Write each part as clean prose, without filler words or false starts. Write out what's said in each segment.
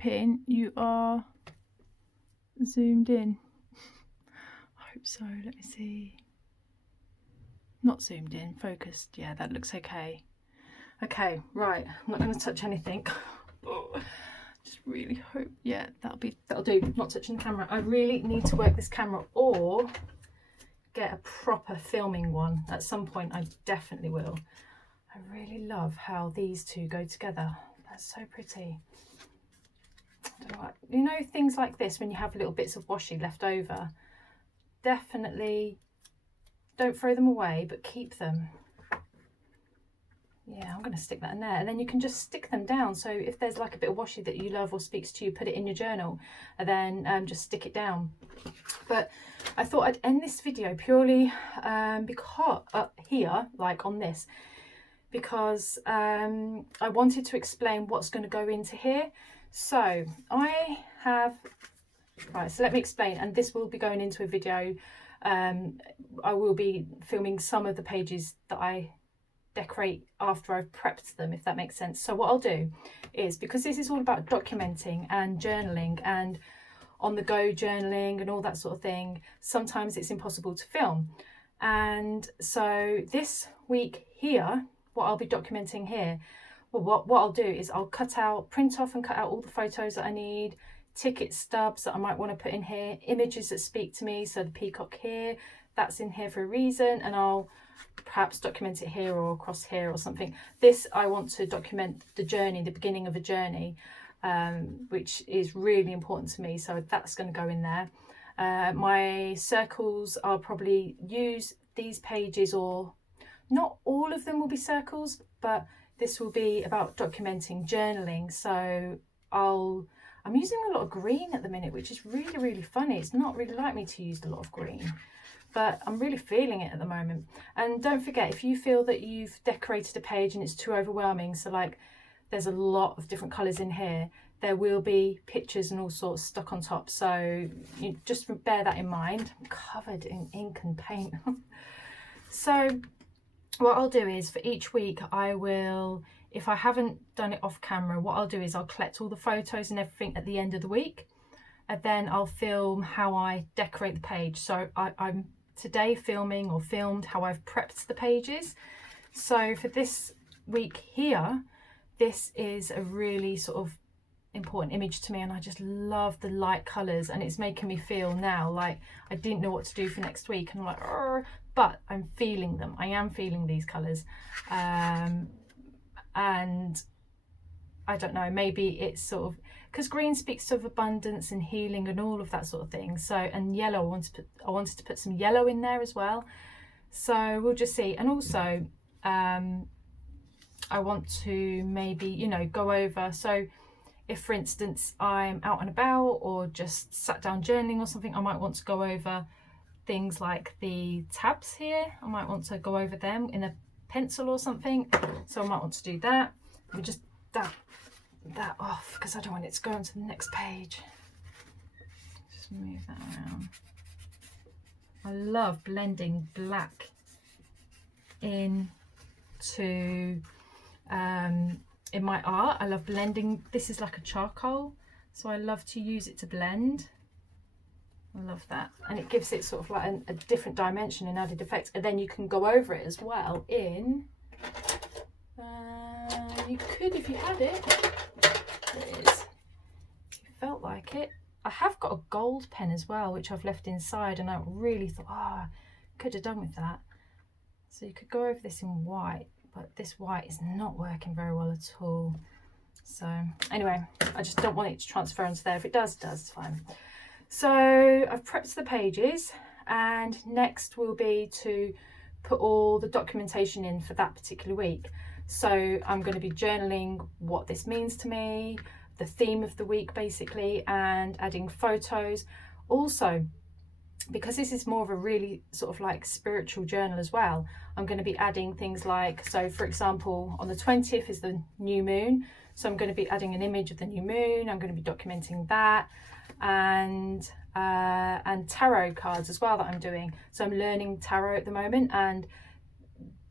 hoping you are zoomed in. I hope so. Let me see. Not zoomed in, focused. Yeah, that looks okay. Okay, right. I'm not going to touch anything. Just really hope. Yeah, that'll do. Not touching the camera. I really need to work this camera or get a proper filming one. At some point, I definitely will. I really love how these two go together. That's so pretty. I don't know what, you know, things like this when you have little bits of washi left over, definitely don't throw them away, but keep them. Yeah, I'm going to stick that in there, and then you can just stick them down. So if there's like a bit of washi that you love or speaks to you, put it in your journal, and then just stick it down. But I thought I'd end this video purely because here, like on this, because I wanted to explain what's going to go into here. So I have, right, so let me explain, and this will be going into a video. I will be filming some of the pages that I decorate after I've prepped them, if that makes sense. So what I'll do is, because this is all about documenting and journaling and on the go journaling and all that sort of thing, sometimes it's impossible to film. And so this week here, what I'll be documenting here, well, what I'll do is I'll print off and cut out all the photos that I need, ticket stubs that I might want to put in here, images that speak to me. So the peacock here, that's in here for a reason, and I'll perhaps document it here or across here or something. This, I want to document the journey, the beginning of a journey, which is really important to me. So that's going to go in there. My circles, I'll probably use these pages, or not all of them will be circles, but this will be about documenting, journaling. So I'm using a lot of green at the minute, which is really, really funny. It's not really like me to use a lot of green, but I'm really feeling it at the moment. And don't forget, if you feel that you've decorated a page and it's too overwhelming, so like there's a lot of different colours in here, there will be pictures and all sorts stuck on top. So you just bear that in mind. I'm covered in ink and paint. So what I'll do is, for each week, I will, if I haven't done it off camera, what I'll do is I'll collect all the photos and everything at the end of the week, and then I'll film how I decorate the page. So I'm today filmed how I've prepped the pages. So for this week here, this is a really sort of important image to me, and I just love the light colours, and it's making me feel now like I didn't know what to do for next week, and I'm like, "Arr," but I'm feeling them. I am feeling these colours, and I don't know, maybe it's sort of because green speaks of abundance and healing and all of that sort of thing. So, and yellow, I wanted to put some yellow in there as well. So we'll just see. And also I want to maybe, you know, go over, so if for instance I'm out and about or just sat down journaling or something, I might want to go over things like the tabs here. I might want to go over them in a pencil or something. So I might want to do that. Let me just that off, because I don't want it to go on to the next page. Just move that around. I love blending black into in my art. I love blending. This is like a charcoal, so I love to use it to blend. I love that, and it gives it sort of like a different dimension and added effect. And then you can go over it as well in you could, if you had it. There it is. If you felt like it. I have got a gold pen as well, which I've left inside, and I really thought, oh, I could have done with that. So you could go over this in white, but this white is not working very well at all. So anyway, I just don't want it to transfer onto there. If it does, it's fine. So I've prepped the pages, and next will be to put all the documentation in for that particular week. So I'm going to be journaling what this means to me, the theme of the week basically, and adding photos. Also, because this is more of a really sort of like spiritual journal as well, I'm going to be adding things like, so for example, on the 20th is the new moon. So I'm going to be adding an image of the new moon. I'm going to be documenting that, and tarot cards as well that I'm doing. So I'm learning tarot at the moment, and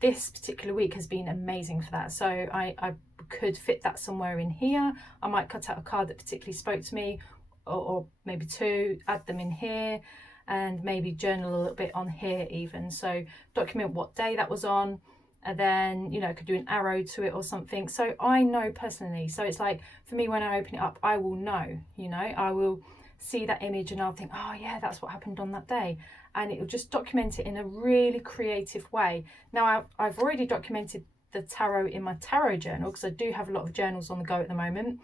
this particular week has been amazing for that. So I could fit that somewhere in here. I might cut out a card that particularly spoke to me, or maybe two, add them in here, and maybe journal a little bit on here even. So document what day that was on, and then, you know, could do an arrow to it or something. So I know personally. So it's like, for me, when I open it up, I will know, you know, I will see that image and I'll think, oh yeah, that's what happened on that day. And it will just document it in a really creative way. Now, I've already documented the tarot in my tarot journal, because I do have a lot of journals on the go at the moment.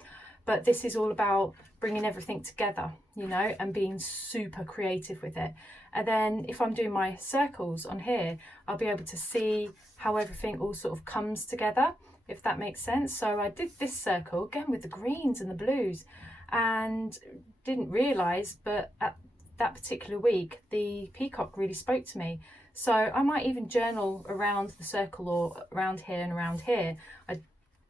But this is all about bringing everything together, you know, and being super creative with it. And then if I'm doing my circles on here, I'll be able to see how everything all sort of comes together, if that makes sense. So I did this circle again with the greens and the blues, and didn't realise, but at that particular week, the peacock really spoke to me. So I might even journal around the circle, or around here and around here.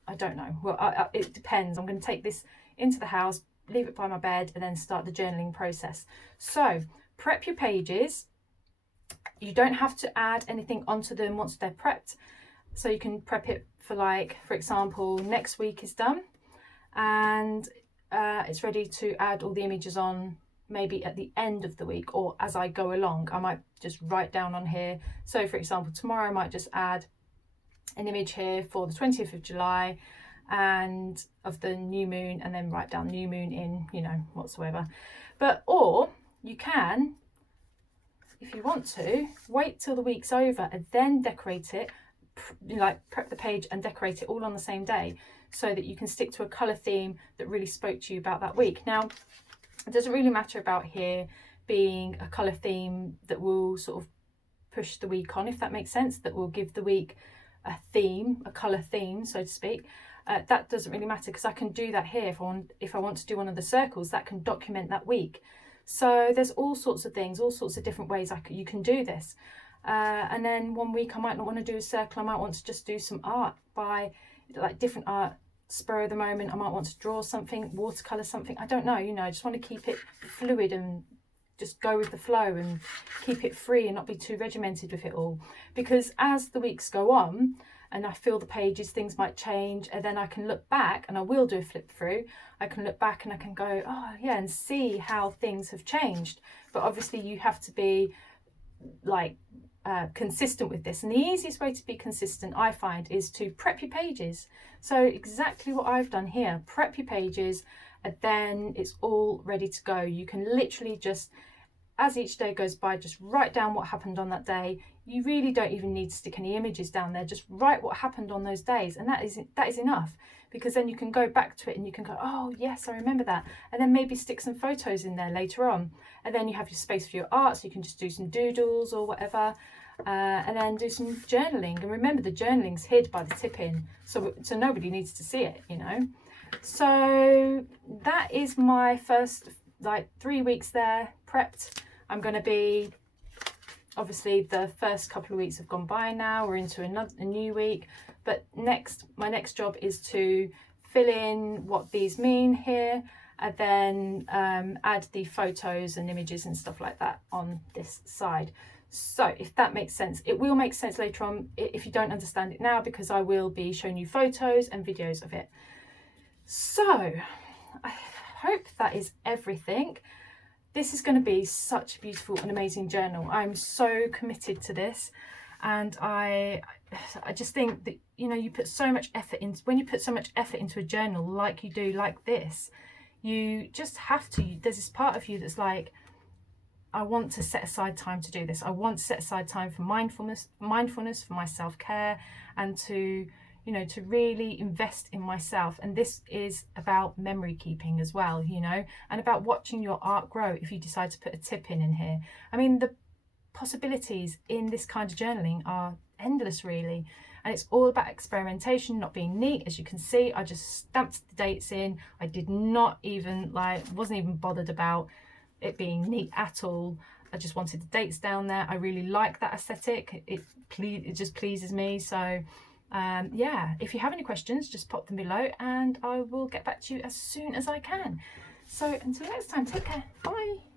I don't know. Well, it depends. I'm going to take this into the house, leave it by my bed, and then start the journaling process. So prep your pages. You don't have to add anything onto them once they're prepped. So you can prep it for, like, for example, next week is done and it's ready to add all the images on, maybe at the end of the week or as I go along. I might just write down on here. So for example, tomorrow I might just add an image here for the 20th of July and of the new moon, and then write down new moon in, you know, whatsoever. But, or you can, if you want to, wait till the week's over and then decorate it, like prep the page and decorate it all on the same day, so that you can stick to a colour theme that really spoke to you about that week. Now, it doesn't really matter about here being a colour theme that will sort of push the week on, if that makes sense, that will give the week a theme, a colour theme, so to speak. That doesn't really matter, because I can do that here if I want to do one of the circles that can document that week. So there's all sorts of things, all sorts of different ways you can do this. And then one week I might not want to do a circle, I might want to just do some art, by like different art, spur of the moment. I might want to draw something, watercolour something, I don't know, you know, I just want to keep it fluid and just go with the flow and keep it free and not be too regimented with it all. Because as the weeks go on and I fill the pages, things might change, and then I can look back, and I will do a flip through, I can look back and I can go, oh yeah, and see how things have changed. But obviously you have to be like consistent with this, and the easiest way to be consistent, I find, is to prep your pages. So exactly what I've done here, prep your pages, and then it's all ready to go. You can literally just, as each day goes by, just write down what happened on that day. You really don't even need to stick any images down there, just write what happened on those days, and that is enough, because then you can go back to it and you can go, oh yes, I remember that, and then maybe stick some photos in there later on, and then you have your space for your art, so you can just do some doodles or whatever, and then do some journaling. And remember, the journaling's hid by the tip-in, so nobody needs to see it, you know. So that is my first, like, 3 weeks there prepped. I'm going to be, obviously the first couple of weeks have gone by now, we're into a new week, but my next job is to fill in what these mean here, and then add the photos and images and stuff like that on this side. So if that makes sense, it will make sense later on if you don't understand it now, because I will be showing you photos and videos of it. So I hope that is everything. This is going to be such a beautiful and amazing journal. I'm so committed to this, and I just think that, you know, you put so much effort into, when you put so much effort into a journal like you do, like this, you just have to, there's this part of you that's like, I want to set aside time to do this. I want to set aside time for mindfulness, for my self-care, and to, you know, to really invest in myself. And this is about memory keeping as well, you know, and about watching your art grow if you decide to put a tip in here. I mean, the possibilities in this kind of journaling are endless, really. And it's all about experimentation, not being neat. As you can see, I just stamped the dates in. I did not even, wasn't even bothered about it being neat at all. I just wanted the dates down there. I really like that aesthetic. It just pleases me. So yeah, if you have any questions, just pop them below and I will get back to you as soon as I can. So until next time, take care. Bye.